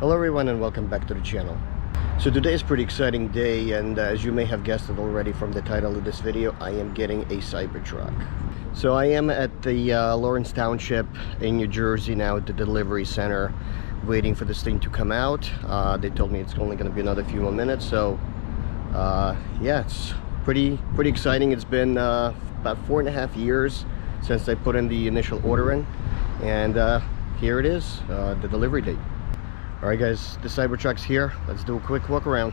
Hello everyone and welcome back to the channel. So today is a pretty exciting day, and as you may have guessed it already from the title of this video, I am getting a Cybertruck. So I am at the Lawrence Township in New Jersey now at the delivery center, waiting for this thing to come out. They told me it's only going to be another few more minutes, so yeah, it's pretty exciting. It's been about 4.5 years since I put in the initial order in, and here it is, the delivery date. Alright guys, the Cybertruck's here. Let's do a quick walk around.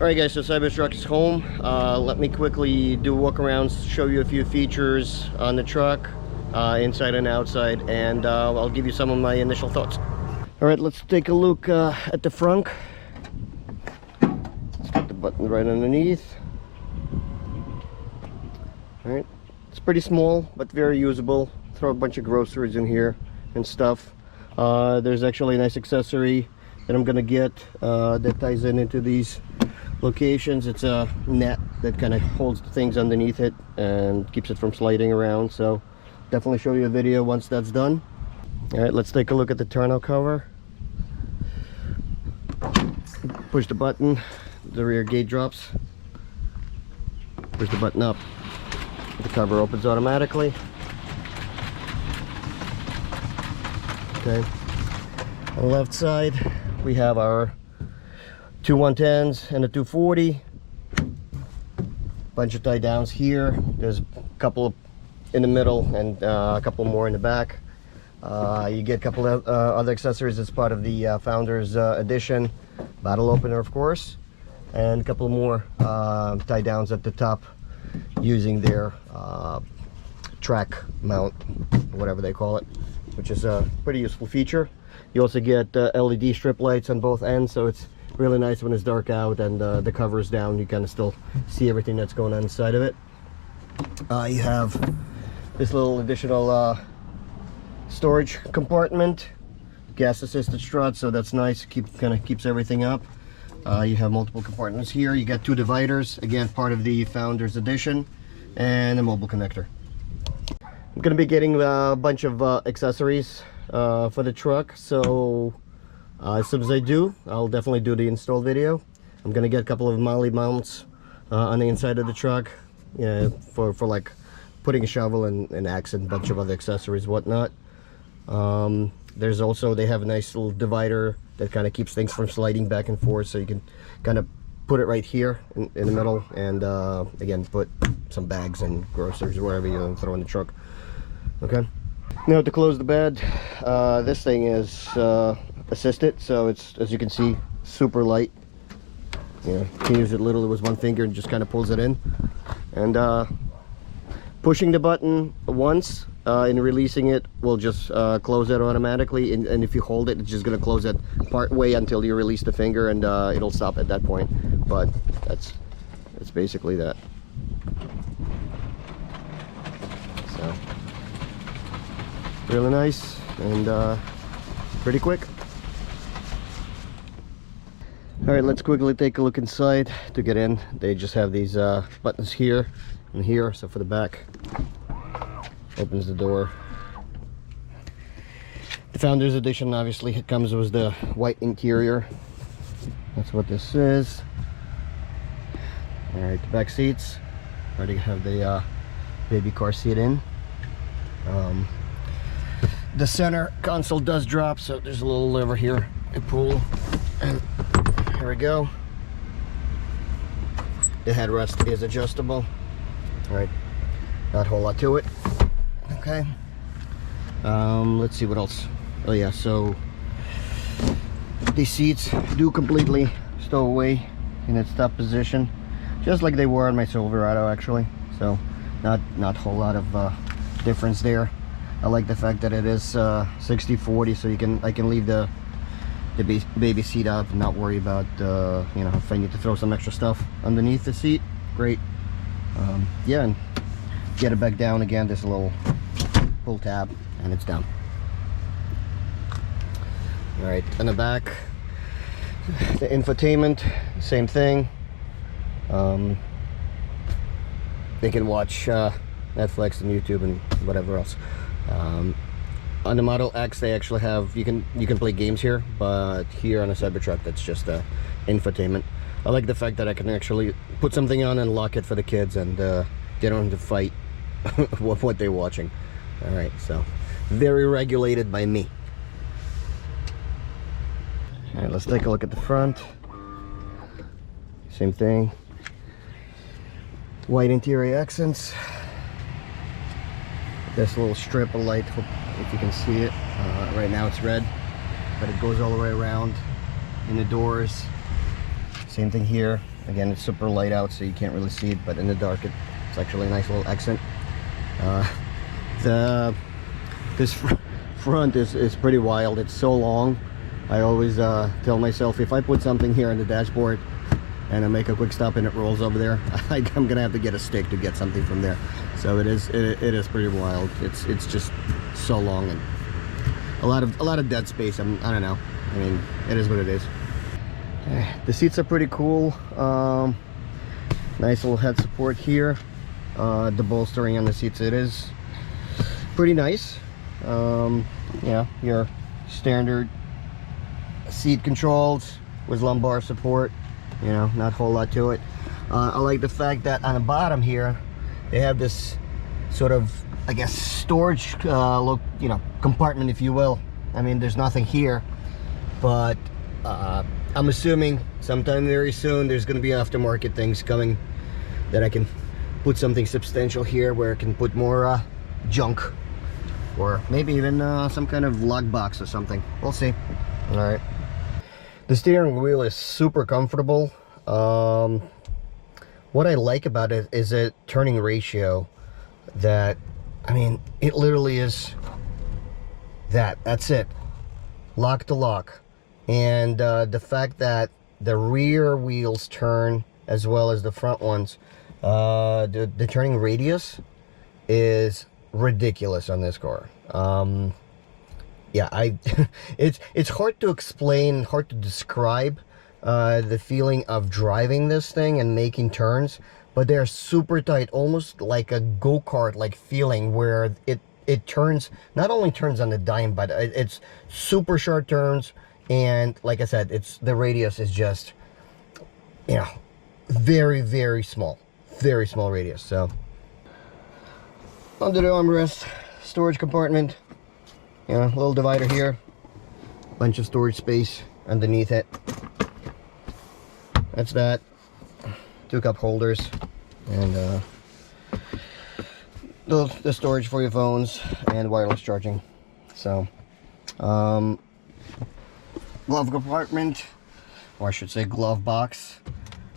Alright guys, so Cybertruck is home. Let me quickly do a walk around, show you a few features on the truck, inside and outside, and I'll give you some of my initial thoughts. Alright, let's take a look at the front. Let's get the button right underneath. Alright, it's pretty small but very usable. Throw a bunch of groceries in here and stuff. There's actually a nice accessory that I'm gonna get that ties into these locations. It's a net that kind of holds things underneath it and keeps it from sliding around, so definitely show you a video once that's done. All right, let's take a look at the tonneau cover. Push the button, the rear gate drops. Push the button up, the cover opens automatically. Okay, on the left side we have our two 110s and a 240. Bunch of tie downs here. There's a couple in the middle and a couple more in the back. You get a couple of other accessories as part of the Founders Edition. Bottle opener, of course, and a couple more tie downs at the top using their track mount, whatever they call it, which is a pretty useful feature. You also get LED strip lights on both ends, so it's really nice when it's dark out and the cover is down. You kind of still see everything that's going on inside of it. You have this little additional storage compartment, gas assisted strut, so that's nice. Kind of keeps everything up. You have multiple compartments here. You got two dividers, again part of the Founders Edition, and a mobile connector. I'm gonna be getting a bunch of accessories for the truck, so as soon as I do, I'll definitely do the install video. I'm gonna get a couple of Molly mounts on the inside of the truck, for like putting a shovel and an axe and a bunch of other accessories, whatnot. There's also, they have a nice little divider that kind of keeps things from sliding back and forth, so you can kind of put it right here in the middle, and again, put some bags and groceries wherever you want to throw in the truck. Okay. Now to close the bed, this thing is assisted, so it's, as you can see, super light. You can use it literally with one finger and just kind of pulls it in. And pushing the button once and releasing it will just close it automatically, and if you hold it, it's just going to close it part way until you release the finger, and it'll stop at that point. But that's basically that. So really nice and pretty quick. All right, let's quickly take a look inside. To get in, they just have these buttons here and here. So for the back, opens the door. The Founders Edition, obviously, it comes with the white interior. That's what this is. All right, the back seats. Already have the baby car seat in. The center console does drop, so there's a little lever here to pull, and here we go. The headrest is adjustable. All right, not a whole lot to it. Okay. Let's see what else. Oh yeah, so these seats do completely stow away in its top position, just like they were on my Silverado actually. So not a whole lot of difference there. I like the fact that it is 60/40, so I can leave the baby seat up and not worry about you know, if I need to throw some extra stuff underneath the seat. Great. Yeah, and get it back down again. There's a little pull tab and it's down. All right, on the back, the infotainment, same thing. They can watch Netflix and YouTube and whatever else. On the Model X, they actually have, you can play games here, but here on a Cybertruck, that's just infotainment. I like the fact that I can actually put something on and lock it for the kids, and they don't have to fight with what they're watching. All right, so very regulated by me. All right, let's take a look at the front. Same thing. White interior accents. This little strip of light, if you can see it. Right now it's red, but it goes all the way around in the doors. Same thing here. Again, it's super light out, so you can't really see it, but in the dark it's actually a nice little accent. This front is pretty wild. It's so long. I always tell myself, if I put something here on the dashboard and I make a quick stop and it rolls over there, I'm gonna have to get a stick to get something from there. So it is pretty wild. It's just so long, and a lot of dead space. I don't know. I mean, it is what it is. The seats are pretty cool. Nice little head support here. The bolstering on the seats, it is pretty nice. Yeah, your standard seat controls with lumbar support. You know, not a whole lot to it. I like the fact that on the bottom here they have this sort of, I guess, storage look, you know, compartment, if you will. I mean, there's nothing here, but I'm assuming sometime very soon there's going to be aftermarket things coming that I can put something substantial here where I can put more junk, or maybe even some kind of lug box or something. We'll see. All right. The steering wheel is super comfortable. What I like about it is a turning ratio that, I mean, it literally is that's it, lock to lock. And the fact that the rear wheels turn as well as the front ones, the turning radius is ridiculous on this car. Yeah, it's hard to explain, hard to describe the feeling of driving this thing and making turns, but they're super tight, almost like a go-kart like feeling, where it turns, not only turns on the dime, but it's super sharp turns. And like I said, the radius is just, you know, very small radius. So under the armrest, storage compartment. You know, little divider here, bunch of storage space underneath it. That's that. 2 cup holders, and the storage for your phones and wireless charging. So, glove compartment, or I should say glove box,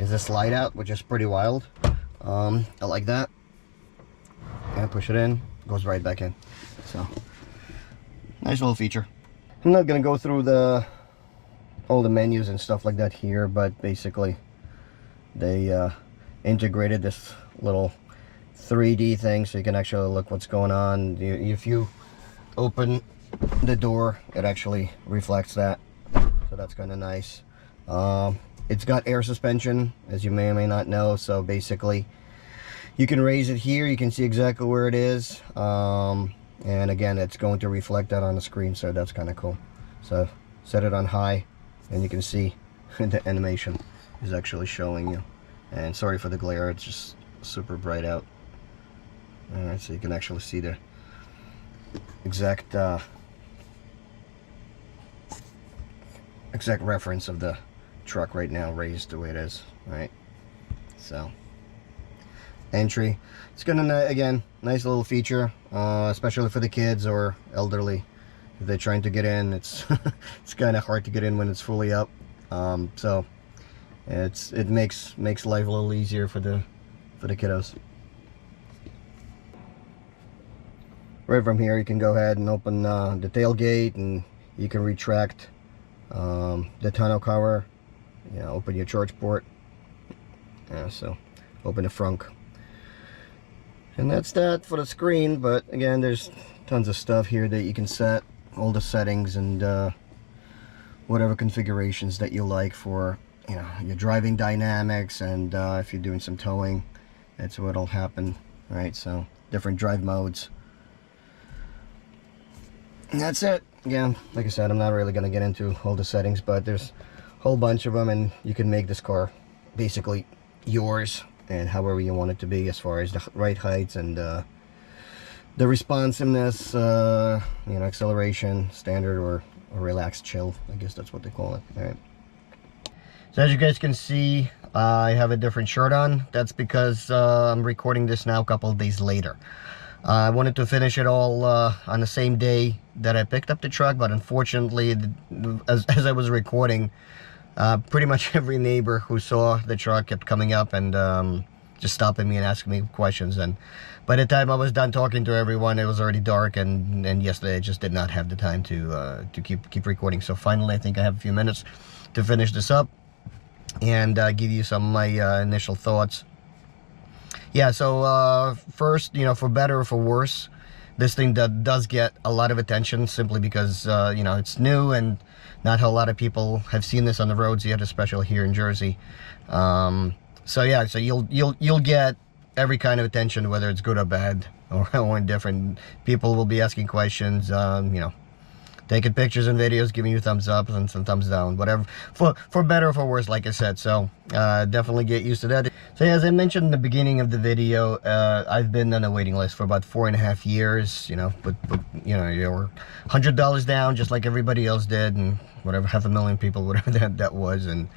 is a slide out, which is pretty wild. I like that. And push it in, goes right back in. So, nice little feature. I'm not gonna go through all the menus and stuff like that here, but basically they integrated this little 3D thing, so you can actually look what's going on. If you open the door, it actually reflects that, so that's kind of nice. It's got air suspension, as you may or may not know, so basically you can raise it here, you can see exactly where it is. And again, it's going to reflect that on the screen, so that's kind of cool. So set it on high, and you can see the animation is actually showing you. And sorry for the glare, it's just super bright out. Alright, so you can actually see the exact exact reference of the truck right now, raised the way it is. Right, so entry, it's gonna, again, nice little feature, especially for the kids or elderly. If they're trying to get in, it's it's kind of hard to get in when it's fully up. So it makes life a little easier for the kiddos. Right from here, you can go ahead and open the tailgate, and you can retract the tonneau cover. You know, open your charge port. Yeah, so open the frunk, and that's that for the screen. But again, there's tons of stuff here that you can set, all the settings and whatever configurations that you like for, you know, your driving dynamics, and if you're doing some towing, that's what'll happen. Right, so different drive modes. And that's it. Again, like I said, I'm not really going to get into all the settings, but there's a whole bunch of them, and you can make this car basically yours and however you want it to be, as far as the ride heights and the responsiveness, you know, acceleration, standard or relaxed chill, I guess that's what they call it. All right. So as you guys can see, I have a different shirt on. That's because I'm recording this now a couple of days later. I wanted to finish it all on the same day that I picked up the truck, but unfortunately, as I was recording, pretty much every neighbor who saw the truck kept coming up and just stopping me and asking me questions. And by the time I was done talking to everyone, it was already dark, and yesterday I just did not have the time to keep recording. So finally, I think I have a few minutes to finish this up and give you some of my initial thoughts. Yeah, so first, you know, for better or for worse, this thing does get a lot of attention simply because, you know, it's new and not a lot of people have seen this on the roads yet, especially here in Jersey. So yeah, so you'll get every kind of attention, whether it's good or bad or indifferent. People will be asking questions, you know, taking pictures and videos, giving you thumbs up and some thumbs down, whatever, for better or for worse, like I said. So definitely get used to that. So as I mentioned in the beginning of the video, I've been on a waiting list for about 4.5 years, you know, but you know, you were $100 down just like everybody else did, and whatever, 500,000 people, whatever that was. And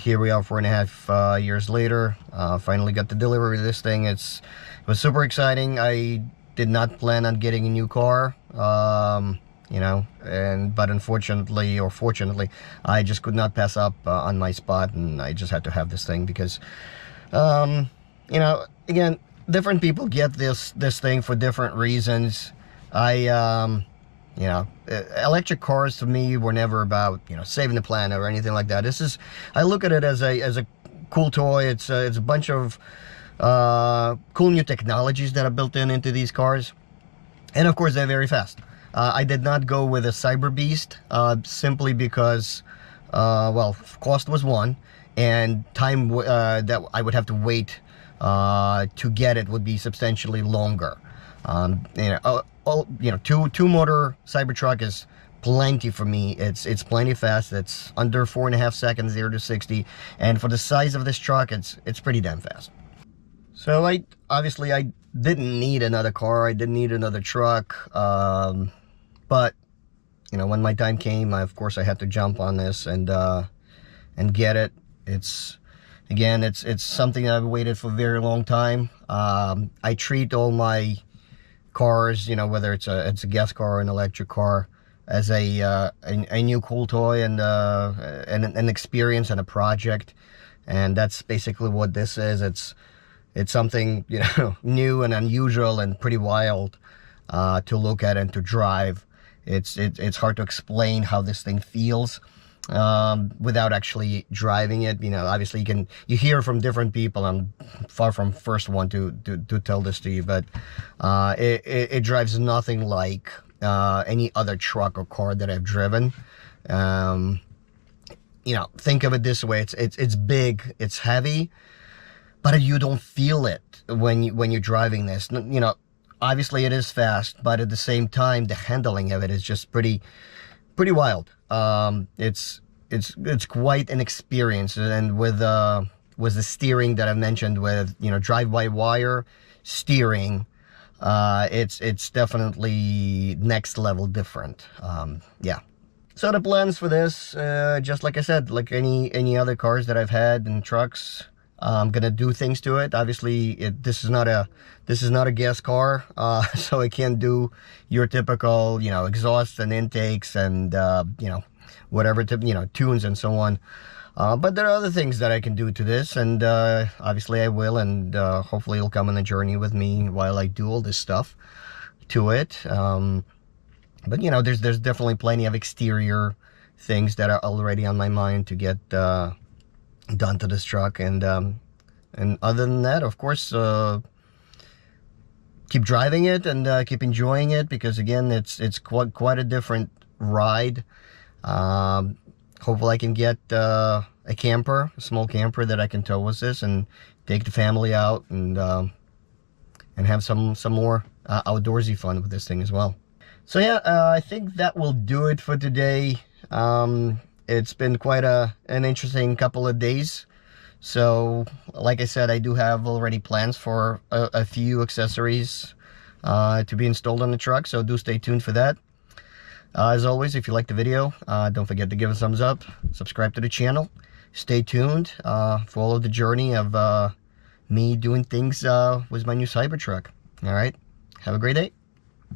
here we are 4.5 years later, finally got the delivery of this thing. It was super exciting. I did not plan on getting a new car, you know, but unfortunately or fortunately, I just could not pass up on my spot, and I just had to have this thing because, you know, again, different people get this thing for different reasons. You know, electric cars to me were never about, you know, saving the planet or anything like that. I look at it as a cool toy. It's a bunch of cool new technologies that are built into these cars, and of course they're very fast. I did not go with a Cyberbeast simply because, well, cost was one, and time that I would have to wait to get it would be substantially longer. You know, two motor Cybertruck is plenty for me. It's plenty fast. It's under 4.5 seconds 0 to 60, and for the size of this truck, it's pretty damn fast. So obviously I didn't need another car. I didn't need another truck. But you know, when my time came, of course I had to jump on this and get it. It's something I've waited for a very long time. I treat all my cars, you know, whether it's a gas car or an electric car, as a new cool toy and an experience and a project, and that's basically what this is. It's something, you know, new and unusual and pretty wild to look at and to drive. It's hard to explain how this thing feels without actually driving it. You know, obviously you hear from different people. I'm far from first one to tell this to you, but it drives nothing like any other truck or car that I've driven. You know, think of it this way: it's big, it's heavy, but you don't feel it when you're driving this. You know, obviously it is fast, but at the same time, the handling of it is just pretty wild. It's quite an experience, and with was the steering that I mentioned with, you know, drive-by-wire steering. It's definitely next level different. Yeah. So the plans for this, just like I said, like any other cars that I've had and trucks, I'm gonna do things to it. Obviously, this is not a gas car, so it can't do your typical, you know, exhausts and intakes and you know, whatever, you know, tunes and so on. But there are other things that I can do to this, and obviously I will, and hopefully you'll come on a journey with me while I do all this stuff to it. But you know, there's definitely plenty of exterior things that are already on my mind to get done to this truck, and other than that, of course, keep driving it and keep enjoying it, because again, it's quite a different ride. Hopefully I can get a camper, a small camper that I can tow with this and take the family out and have some more outdoorsy fun with this thing as well. So yeah, I think that will do it for today. It's been quite an interesting couple of days. So like I said, I do have already plans for a few accessories to be installed on the truck, so do stay tuned for that. As always, if you liked the video, don't forget to give a thumbs up, subscribe to the channel, stay tuned, follow the journey of me doing things with my new Cybertruck. All right, have a great day.